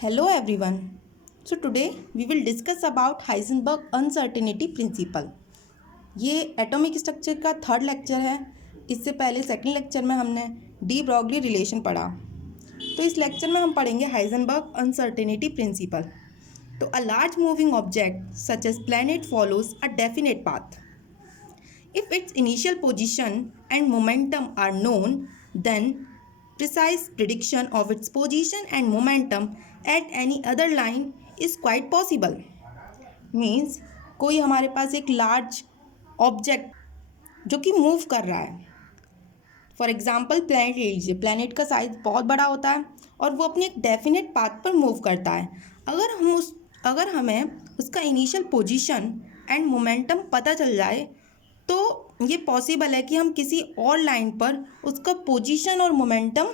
Hello everyone. So today we will discuss about Heisenberg uncertainty principle. ये atomic structure का third lecture है. इससे पहले सेकंड लेक्चर में हमने डी ब्रॉगली रिलेशन पढ़ा. तो इस लेक्चर में हम पढ़ेंगे हाइजेनबर्ग अनसर्टेनिटी प्रिंसिपल. तो a large moving object such as planet follows a definite path. If its initial position and momentum are known, then precise prediction of its position and momentum at any other line is quite possible. Means कोई हमारे पास एक large object जो कि move कर रहा है. For example planet ले लीजिए. प्लैनेट का साइज बहुत बड़ा होता है और वो अपनी एक डेफिनेट पाथ पर मूव करता है. अगर हमें उसका इनिशियल पोजीशन एंड मोमेंटम पता चल जाए तो ये पॉसिबल है कि हम किसी और लाइन पर उसका पोजीशन और मोमेंटम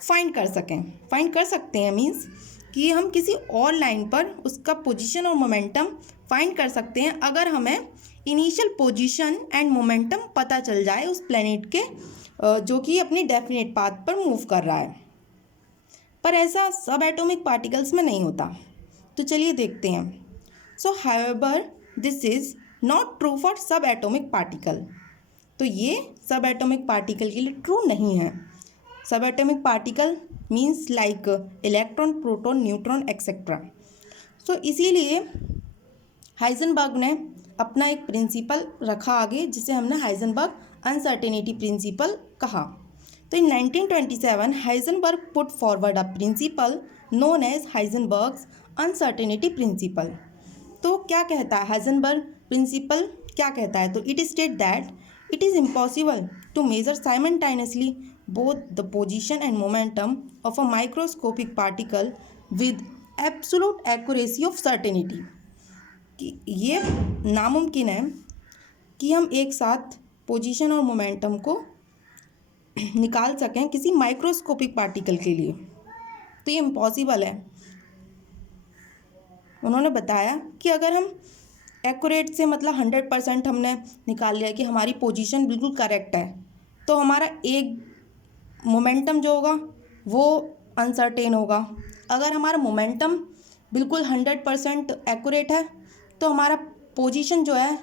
फाइंड कर सकते हैं. मीन्स कि हम किसी और लाइन पर उसका पोजीशन और मोमेंटम फाइंड कर सकते हैं अगर हमें इनिशियल पोजीशन एंड मोमेंटम पता चल जाए उस प्लैनेट के जो कि अपनी डेफिनेट पाथ पर मूव कर रहा है. पर ऐसा सब एटॉमिक पार्टिकल्स में नहीं होता. तो चलिए देखते हैं. सो however this is not true for सब एटॉमिक पार्टिकल. तो ये सब एटॉमिक पार्टिकल के लिए ट्रू नहीं है. Subatomic particle means like electron, proton, neutron etcetera. So इसीलिए हाइजेनबर्ग ने अपना एक प्रिंसिपल रखा आगे जिसे हमने हाइजेनबर्ग अनसर्टेनिटी प्रिंसिपल कहा. तो in 1927 Heisenberg put forward a principle known as Heisenberg's uncertainty principle. तो क्या कहता है हाइजेनबर्ग प्रिंसिपल? क्या कहता है? तो it state that it is impossible to measure simultaneously both the position and momentum of a microscopic particle with absolute accuracy of certainty. कि ये नामुमकिन है कि हम एक साथ पोजीशन और मोमेंटम को निकाल सकें किसी माइक्रोस्कोपिक पार्टिकल के लिए. तो ये इम्पॉसिबल है. उन्होंने बताया कि अगर हम एक्यूरेट से मतलब 100% हमने निकाल लिया कि हमारी पोजीशन बिल्कुल करेक्ट है तो हमारा एक मोमेंटम जो होगा वो अनसर्टेन होगा. अगर हमारा मोमेंटम बिल्कुल 100% एक्यूरेट है तो हमारा पोजीशन जो है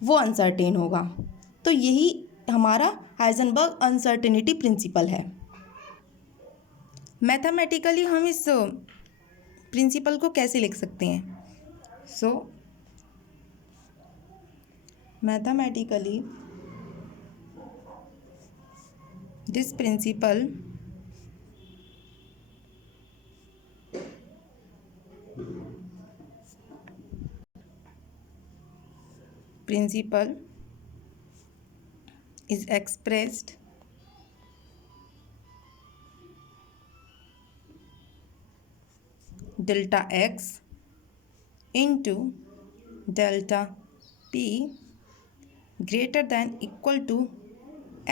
वो अनसर्टेन होगा. तो यही हमारा हाइजेनबर्ग अनसर्टेनिटी प्रिंसिपल है. मैथमेटिकली हम इस प्रिंसिपल को कैसे लिख सकते हैं? सो mathematically this principle is expressed delta x into delta p greater than equal to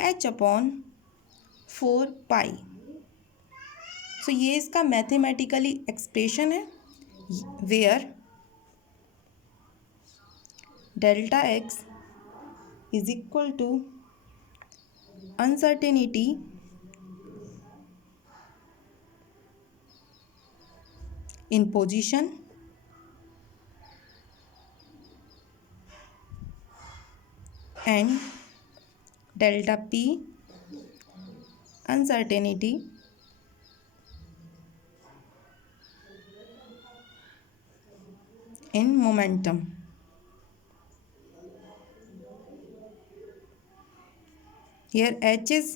h upon 4 pi. So ये इसका मैथमेटिकली एक्सप्रेशन है where delta X is equal to uncertainty in position and delta P uncertainty in momentum. Here h is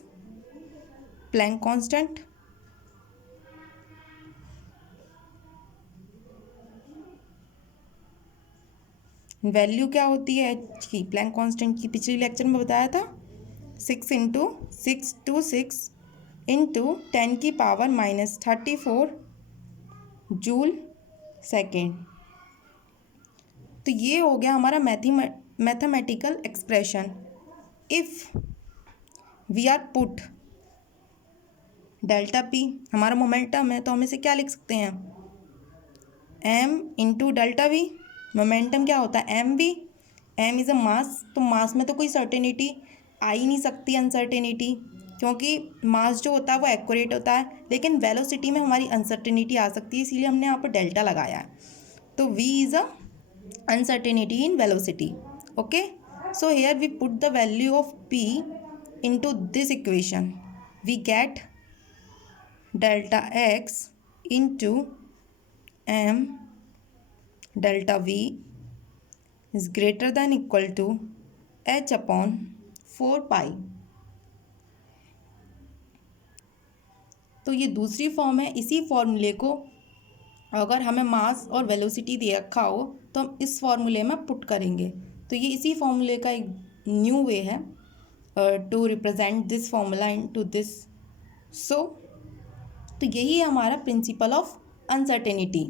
Planck constant. Value क्या होती है h की? Planck constant की पिछले lecture में बताया था 6 इंटू 626 इंटू 10 की पावर -34 जूल सेकेंड. तो ये हो गया हमारा mathematical expression. If we are put delta P हमारा मोमेंटम है तो हम इसे क्या लिख सकते हैं? m into delta V. Momentum क्या होता है? M V. M is a mass. तो मास में तो कोई सर्टेनिटी आ ही नहीं सकती, अनसर्टेनिटी, क्योंकि मास जो होता है वो एक्यूरेट होता है, लेकिन वेलोसिटी में हमारी अनसर्टेनिटी आ सकती है, इसीलिए हमने यहाँ पर डेल्टा लगाया है. तो v is a uncertainty in velocity. Okay, so here we put the value of p into this equation. We get delta x into m delta v is greater than equal to h upon 4 pi. तो ये दूसरी form है. इसी फॉर्मूले को अगर हमें मास और वेलोसिटी दे रखा हो तो हम इस फॉर्मूले में पुट करेंगे. तो ये इसी फॉर्मूले का एक न्यू वे है to represent this formula into this. So तो यही है हमारा प्रिंसिपल ऑफ अनसर्टेनिटी.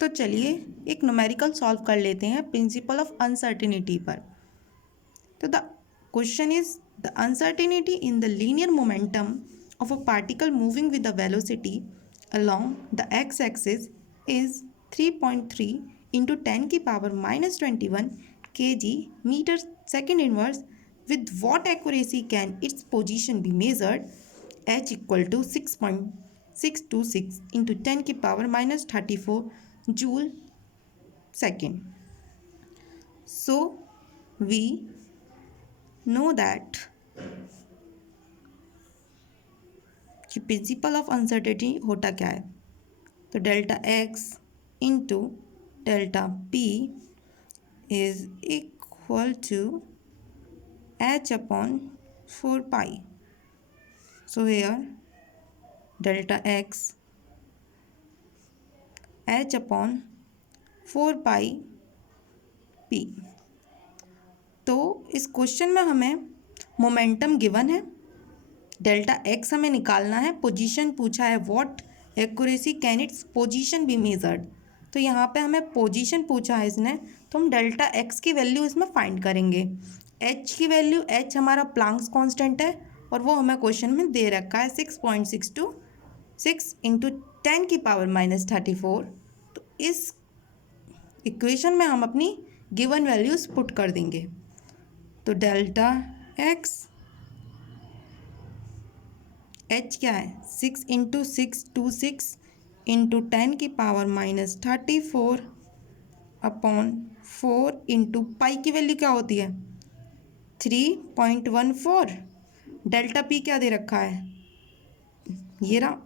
तो चलिए एक न्यूमेरिकल सॉल्व कर लेते हैं प्रिंसिपल ऑफ अनसर्टेनिटी पर. तो the question is the uncertainty in the linear momentum of a particle moving with a velocity along the x-axis is 3.3 into 10 की power minus 21 kg meter second inverse. With what accuracy can its position be measured? H equal to 6.626 into 10 की power minus 34 joule second. So we know that कि principle of uncertainty होता क्या है. तो delta X into delta P is equal to H upon 4 pi. So here delta X H upon 4 pi P. तो इस question में हमें momentum given है, डेल्टा एक्स हमें निकालना है, पोजीशन पूछा है what accuracy can its position be measured. तो यहाँ पे हमें पोजीशन पूछा है इसने, तो हम डेल्टा एक्स की वैल्यू इसमें फाइंड करेंगे. एच की वैल्यू, एच हमारा प्लांक्स कांस्टेंट है और वो हमें क्वेश्चन में दे रखा है 6.626 इंटू 10 की पावर माइनस 34. तो इस इक्वेशन में हम अपनी गिवन वैल्यूज पुट कर देंगे. तो डेल्टा एक्स, एच क्या है 6 इंटू 626 इंटू 10 की power minus 34 upon 4 into pi की वैल्यू क्या होती है 3.14. डेल्टा पी क्या दे रखा है, ये रहा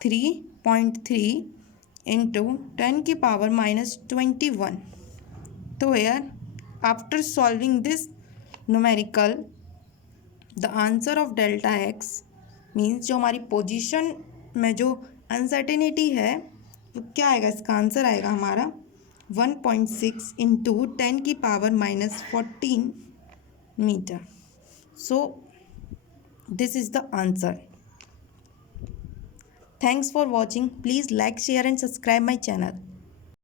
3.3 इंटू 10 की पावर माइनस 21. तो here after solving this numerical the answer of delta X means जो हमारी पोजीशन में जो अनसर्टेनिटी है वो क्या आएगा, इसका आंसर आएगा हमारा 1.6 इंटू 10 की power minus 14 metre. So this is the answer. Thanks for watching. Please like, share and subscribe my channel.